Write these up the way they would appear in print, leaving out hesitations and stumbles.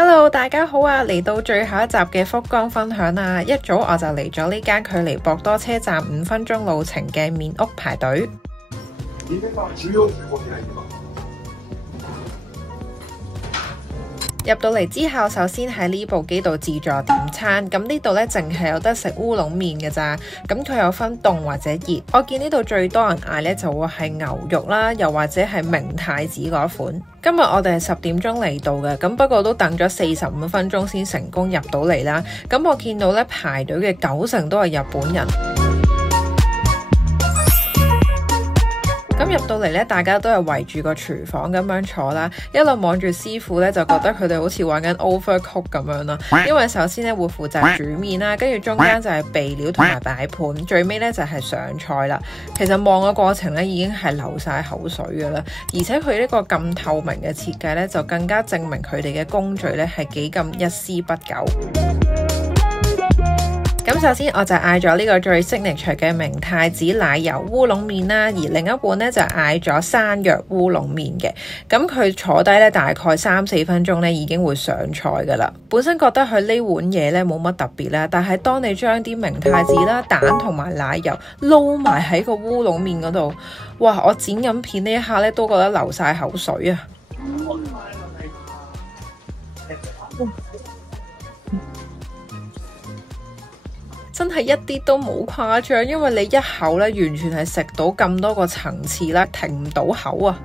Hello， 大家好啊！嚟到最後一集嘅福岡分享啊！一早我就嚟咗呢間距離博多車站5分鐘路程嘅麵屋排隊。入到嚟之後，首先喺呢部機度自助點餐，咁呢度呢，淨係有得食烏龍麵嘅咋，咁佢有分凍或者熱。我見呢度最多人嗌呢，就會係牛肉啦，又或者係明太子嗰款。今日我哋係10點鐘嚟到嘅，咁不過都等咗45分鐘先成功入到嚟啦。咁我見到呢，排隊嘅90%都係日本人。咁入到嚟咧，大家都係圍住個廚房咁樣坐啦，一路望住師傅咧，就覺得佢哋好似玩緊 overcook 咁樣啦。因為首先咧會負責煮麵啦，跟住中間就係備料同埋擺盤，最尾咧就係上菜啦。其實望個過程咧已經係流晒口水噶啦，而且佢呢個咁透明嘅設計咧，就更加證明佢哋嘅工序咧係幾咁一絲不苟。咁首先我就嗌咗呢個最 signature 嘅明太子奶油烏龍麵啦，而另一碗呢就嗌咗山藥烏龍麵嘅。咁佢坐低呢大概3-4分鐘呢已經會上菜噶啦。本身覺得佢呢碗嘢呢冇乜特別啦，但係當你將啲明太子啦、蛋同埋奶油撈埋喺個烏龍麵嗰度，哇！我剪緊片呢一下呢都覺得流晒口水啊！真係一啲都冇誇張，因為你一口咧完全係食到咁多個層次啦，停唔到口啊！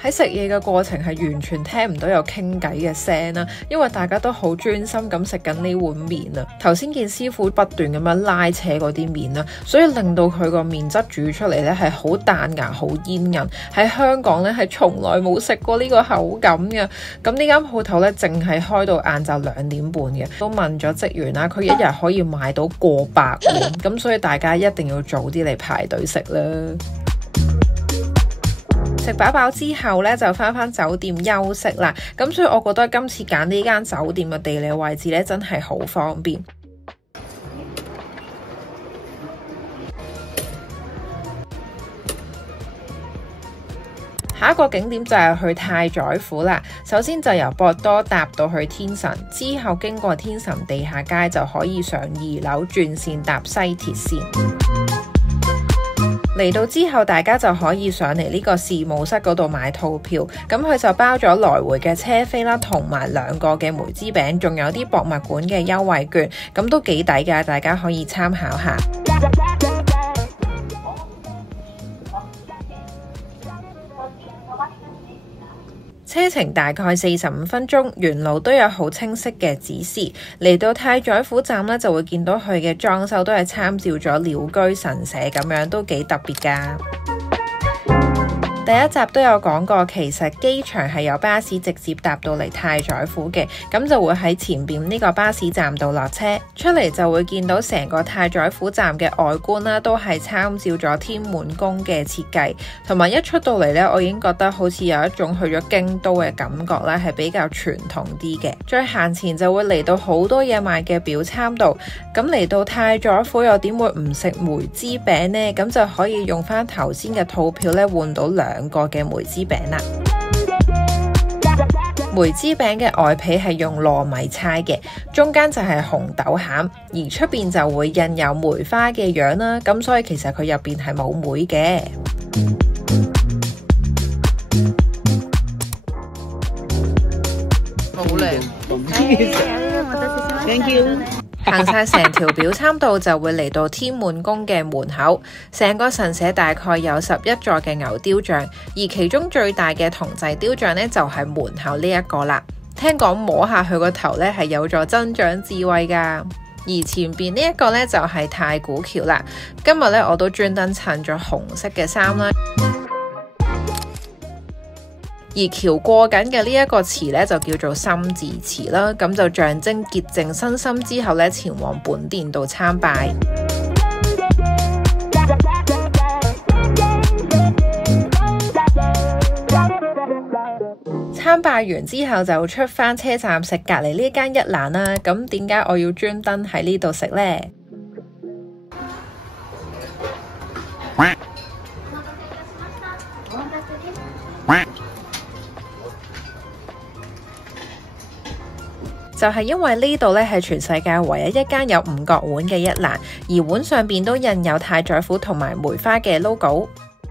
喺食嘢嘅過程係完全聽唔到有傾偈嘅聲啦，因為大家都好專心咁食緊呢碗麵啊。頭先見師傅不斷咁樣拉扯嗰啲麵啦，所以令到佢個麵汁煮出嚟咧係好彈牙、好煙韌。喺香港咧係從來冇食過呢個口感嘅。咁呢間鋪頭咧淨係開到晏晝2點半嘅，都問咗職員啦，佢一日可以賣到過百碗，咁所以大家一定要早啲嚟排隊食啦。食飽飽之後咧，就返酒店休息啦。咁所以我覺得今次揀呢間酒店嘅地理位置咧，真係好方便。下一個景點就係去太宰府啦。首先就由博多搭到去天神，之後經過天神地下街就可以上2樓轉線搭西鐵線。嚟到之後，大家就可以上嚟呢個事務室嗰度買套票，咁佢就包咗來回嘅車飛啦，同埋2個嘅梅子餅，仲有啲博物館嘅優惠券，咁都幾抵㗎，大家可以參考下。車程大概45分鐘，沿路都有好清晰嘅指示。嚟到太宰府站呢，就會見到佢嘅裝修都係參照咗鳥居神社咁樣，都幾特別㗎。第一集都有講過，其實機場係有巴士直接搭到嚟太宰府嘅，咁就會喺前邊呢個巴士站度落車，出嚟就會見到成個太宰府站嘅外觀啦，都係參照咗天滿宮嘅設計，同埋一出到嚟呢，我已經覺得好似有一種去咗京都嘅感覺啦，係比較傳統啲嘅。再行前就會嚟到好多嘢賣嘅表參道，咁嚟到太宰府又點會唔食梅枝餅呢？咁就可以用翻頭先嘅套票咧換到2個嘅梅枝餅啦。梅枝餅嘅外皮係用糯米搓嘅，中間就係紅豆餡，而出邊就會印有梅花嘅樣啦。咁所以其實佢入邊係冇梅嘅。好靚，Thank you。行晒成條表參道就會嚟到天滿宮嘅門口，成個神社大概有11座嘅牛雕像，而其中最大嘅銅製雕像呢，就係門口呢一個啦。聽講摸下佢個頭呢，係有助增長智慧噶。而前邊呢一個呢，就係太古橋啦。今日呢，我都專登襯咗紅色嘅衫啦。而橋過緊嘅呢一個池呢，就叫做心字池啦，咁就象徵潔淨身心之後呢，前往本殿度參拜。參拜完之後就出返車站食隔離呢間一蘭啦。咁點解我要專登喺呢度食呢？就係因為呢度咧係全世界唯一一間有5角碗嘅一蘭，而碗上邊都印有太宰府同埋梅花嘅 logo。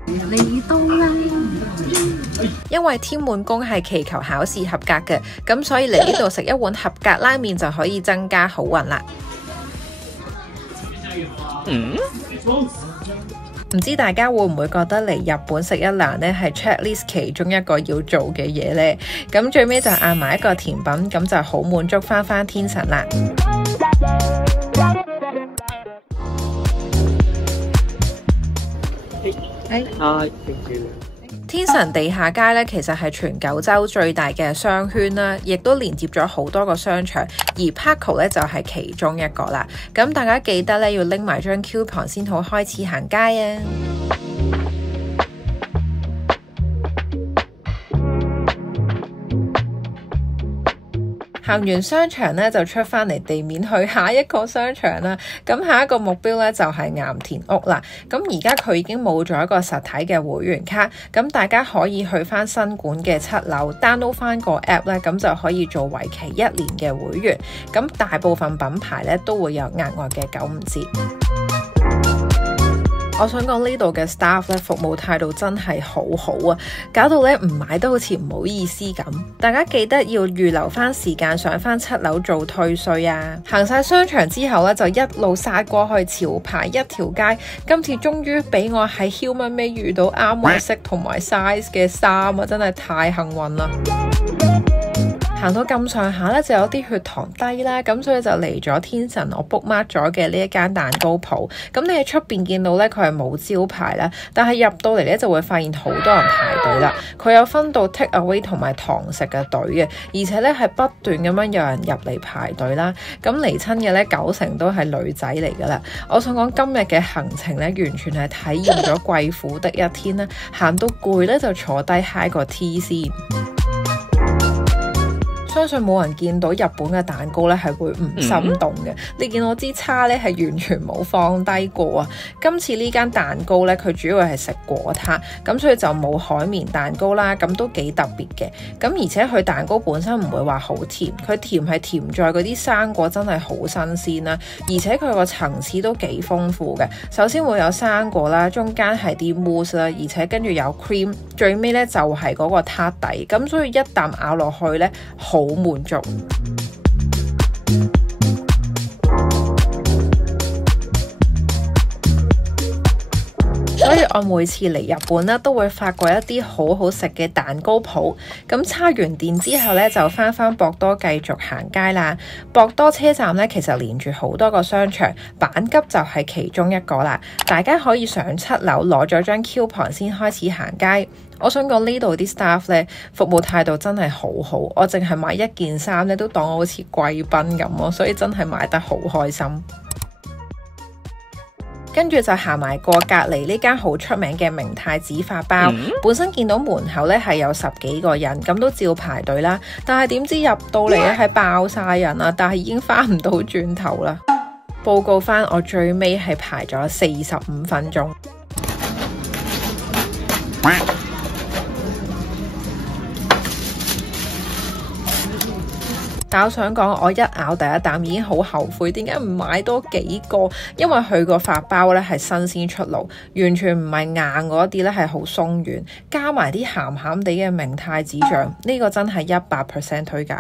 嚟到啦！因為天滿宮係祈求考試合格嘅，咁所以嚟呢度食一碗合格拉麵就可以增加好運啦。唔知大家會唔會覺得嚟日本食一蘭呢係 checklist 其中一個要做嘅嘢呢？咁最尾就嗌埋一個甜品，咁就好滿足翻天神啦。天神地下街咧，其實係全九州最大嘅商圈啦，亦都連接咗好多個商場，而 Parco 咧就係其中一個啦。咁大家記得咧要拎埋張 coupon 先好開始行街啊！行完商場咧，就出翻嚟地面去下一個商場啦。咁下一個目標咧就係岩田屋啦。咁而家佢已經冇咗一個實體嘅會員卡，咁大家可以去翻新館嘅7樓 download 翻個 app 咧，咁就可以做為期1年嘅會員。咁大部分品牌咧都會有額外嘅95折。我想講呢度嘅 staff 咧，服務態度真係好好啊，搞到咧唔買都好似唔好意思咁。大家記得要預留翻時間上翻7樓做退稅啊！行晒商場之後咧，就一路殺過去潮牌一條街。今次終於俾我喺 Human Made 遇到啱我色同埋 size 嘅衫啊，真係太幸運啦！行到咁上下咧，就有啲血糖低啦，咁所以就嚟咗天神我 book mark 咗嘅呢一間蛋糕鋪。咁你喺出邊見到咧，佢係冇招牌啦，但係入到嚟咧就會發現好多人排隊啦。佢有分到 take away 同埋堂食嘅隊嘅，而且咧係不斷咁樣有人入嚟排隊啦。咁嚟親嘅咧90%都係女仔嚟噶啦。我想講今日嘅行程咧，完全係體驗咗貴婦的一天啦。行到攰咧就坐低 high 個 tea 先。相信冇人見到日本嘅蛋糕咧係會唔心動嘅。你見我支叉咧係完全冇放低過啊！今次呢間蛋糕咧，佢主要係食果撻，咁所以就冇海綿蛋糕啦，咁都幾特別嘅。咁而且佢蛋糕本身唔會話好甜，佢甜係甜在嗰啲生果真係好新鮮啦，而且佢個層次都幾豐富嘅。首先會有生果啦，中間係啲 mousse 啦，而且跟住有 cream， 最尾咧就係嗰個撻底，咁所以一啖咬落去咧好滿足。所以我每次嚟日本咧，都會發掘一啲好好食嘅蛋糕鋪。咁叉完電之後咧，就翻博多繼續行街啦。博多車站咧，其實連住好多個商場，阪急就係其中一個啦。大家可以上7樓攞咗張 coupon 先開始行街。我想講呢度啲 staff 咧，服務態度真係好好。我淨係買一件衫咧，都當我好似貴賓咁咯，所以真係買得好開心。跟住就行埋過隔離呢間好出名嘅明太子法包，本身見到門口咧係有10幾個人，咁都照排隊啦。但係點知入到嚟咧係爆晒人啊！但係已經翻唔到轉頭啦。報告翻我最尾係排咗45分鐘。但我想講，我一咬第一啖已經好後悔，點解唔買多幾個？因為佢個法包咧係新鮮出爐，完全唔係硬嗰啲咧，係好鬆軟，加埋啲鹹鹹地嘅明太子醬，呢個真係100% 推介。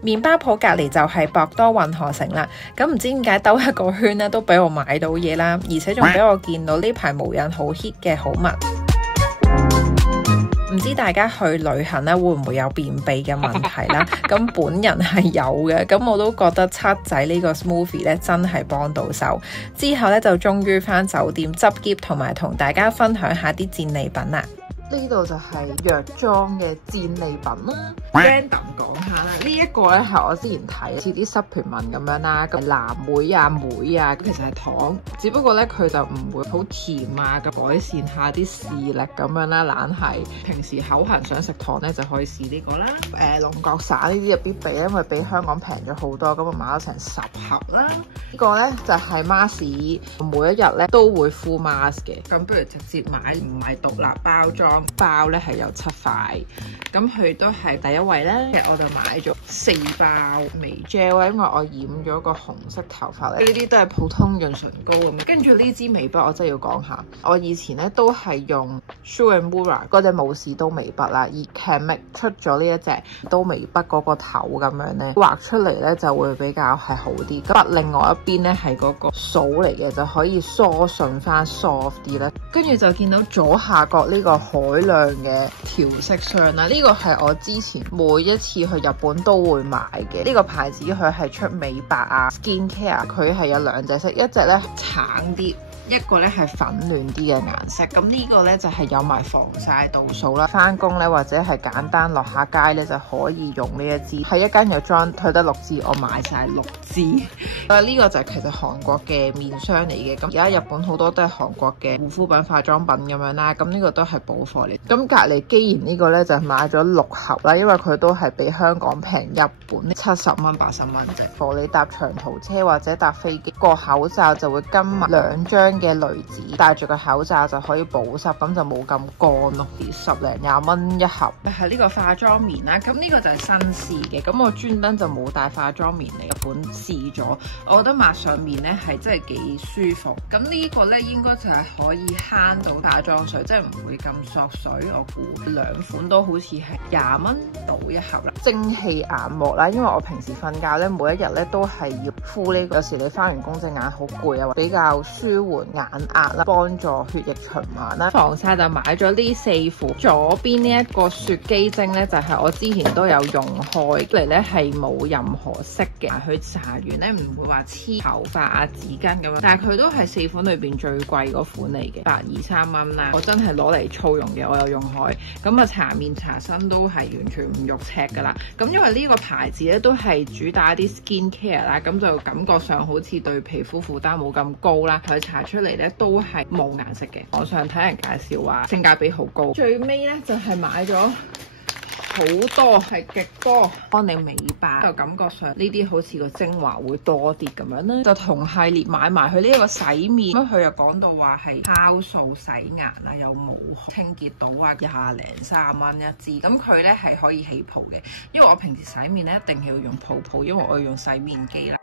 麵包鋪隔離就係博多運河城啦，咁唔知點解兜一個圈咧都俾我買到嘢啦，而且仲俾我見到呢排無印好 hit 嘅好物。唔知大家去旅行咧會唔會有便秘嘅問題啦？咁本人係有嘅，咁我都覺得七仔呢個 smoothie 咧真係幫到手。之後咧就終於返酒店執喼，同埋同大家分享下啲戰利品啦。呢度就係藥妝嘅戰利品啦。Random 講下啦，呢一個咧係我之前睇似啲 supplement 咁樣啦，咁藍莓啊、鎂啊，咁其實係糖，只不過咧佢就唔會好甜啊，咁改善下啲視力咁樣啦，懶係平時口痕想食糖咧就可以試呢個啦。龍角散呢啲就必備，因為比香港平咗好多，咁我買咗成10盒啦。呢個咧就係 mask，每一日咧都會敷 mask 嘅，咁不如直接買，唔係獨立包裝。裝包咧係有7塊，咁佢都係第一位咧。其實我就買咗4包眉 gel， 因為我染咗個紅色頭髮咧，呢啲都係普通潤唇膏咁。跟住呢支眉筆我真係要講下，我以前咧都係用 Shu Uemura 嗰隻武士刀眉筆啦，而 Canmake 出咗呢一隻刀眉筆嗰個頭咁樣咧，畫出嚟咧就會比較係好啲。咁另外一邊咧係嗰個掃嚟嘅，就可以梳順翻 soft 啲咧。跟住就見到左下角呢個海量嘅調色霜啦，呢個係我之前每一次去日本都會買嘅。呢個牌子佢係出美白啊 skin care， 佢係有2隻色，一隻咧橙啲，一個咧係粉嫩啲嘅顏色。咁呢個咧就係有埋防曬度數啦，翻工咧或者係簡單落下街咧就可以用呢一支。喺一間藥妝退得6支，我買晒6支。呢個就係其實韓國嘅面霜嚟嘅。咁而家日本好多都係韓國嘅護膚品、化妝品咁樣啦。咁呢個都係補貨嚟。咁隔離既然呢個咧就買咗6盒啦，因為佢都係比香港平日本70蚊、80蚊啫。貨你搭長途車或者搭飛機，個口罩就會跟埋2張嘅濾紙，戴住個口罩就可以保濕，咁就冇咁乾咯。10零20蚊一盒。係呢個化妝棉啦，咁呢個就係新試嘅。咁我專登就冇帶化妝棉嚟日本試咗，我覺得抹上面咧係真係幾舒服。咁呢個咧應該就係可以慳到化妝水，即係唔會咁索水。我估2款都好似係20蚊到一盒啦。蒸汽眼膜啦，因為我平時瞓覺咧每一日咧都係要敷呢個，有時你翻完工隻眼好攰啊，比較舒緩眼壓啦，幫助血液循環啦。防曬就買咗呢4款，左邊呢一個雪肌精咧就係我之前都有用開嚟咧，係冇任何色嘅，佢搽完咧唔會話黐頭髮啊紙巾咁樣，但係佢都係4款裏邊最貴嗰款嚟嘅，123蚊啦。我真係攞嚟粗用嘅，我有用開。咁啊搽面搽身都係完全唔肉赤噶啦。咁因為呢個牌子咧都係主打啲 skin care 啦，咁就感覺上好似對皮膚負擔冇咁高啦。佢搽出嚟咧都係冇顏色嘅。網上睇人介紹話性價比好高。最尾咧就係買咗好多，係極多幫你美白，就感覺上呢啲好似個精華會多啲咁樣咧。就同系列買埋佢呢一個洗面，咁佢又講到話係酵素洗顏啊，有冇清潔到啊，20零30蚊一支。咁佢咧係可以起泡嘅，因為我平時洗面咧一定係要用泡泡，因為我要用洗面機啦。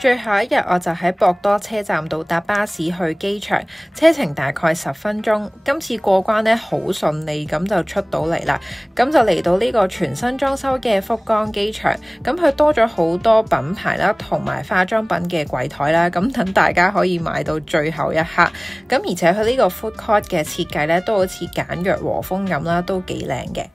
最後一日我就喺博多車站度搭巴士去機場，車程大概10分鐘。今次過關咧好順利，咁就出到嚟啦。咁就嚟到呢個全新裝修嘅福岡機場，咁佢多咗好多品牌啦，同埋化妝品嘅櫃台啦，咁等大家可以買到最後一刻。咁而且佢呢個 food court 嘅設計咧都好似簡約和風咁啦，都幾靚嘅。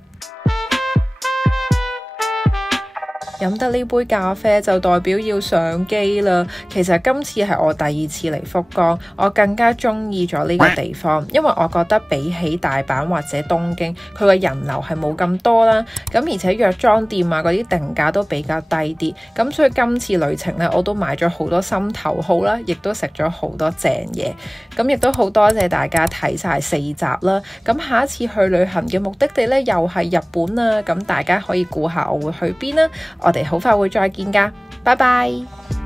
飲得呢杯咖啡就代表要上機啦。其實今次係我第2次嚟福岡，我更加中意咗呢個地方，因為我覺得比起大阪或者東京，佢個人流係冇咁多啦。咁而且藥妝店啊嗰啲定價都比較低啲，咁所以今次旅程咧我都買咗好多心頭好啦，亦都食咗好多正嘢。咁亦都好多謝大家睇晒4集啦。咁下一次去旅行嘅目的地咧又係日本啦，咁大家可以估下我會去邊啦。我哋好快會再見㗎，拜拜。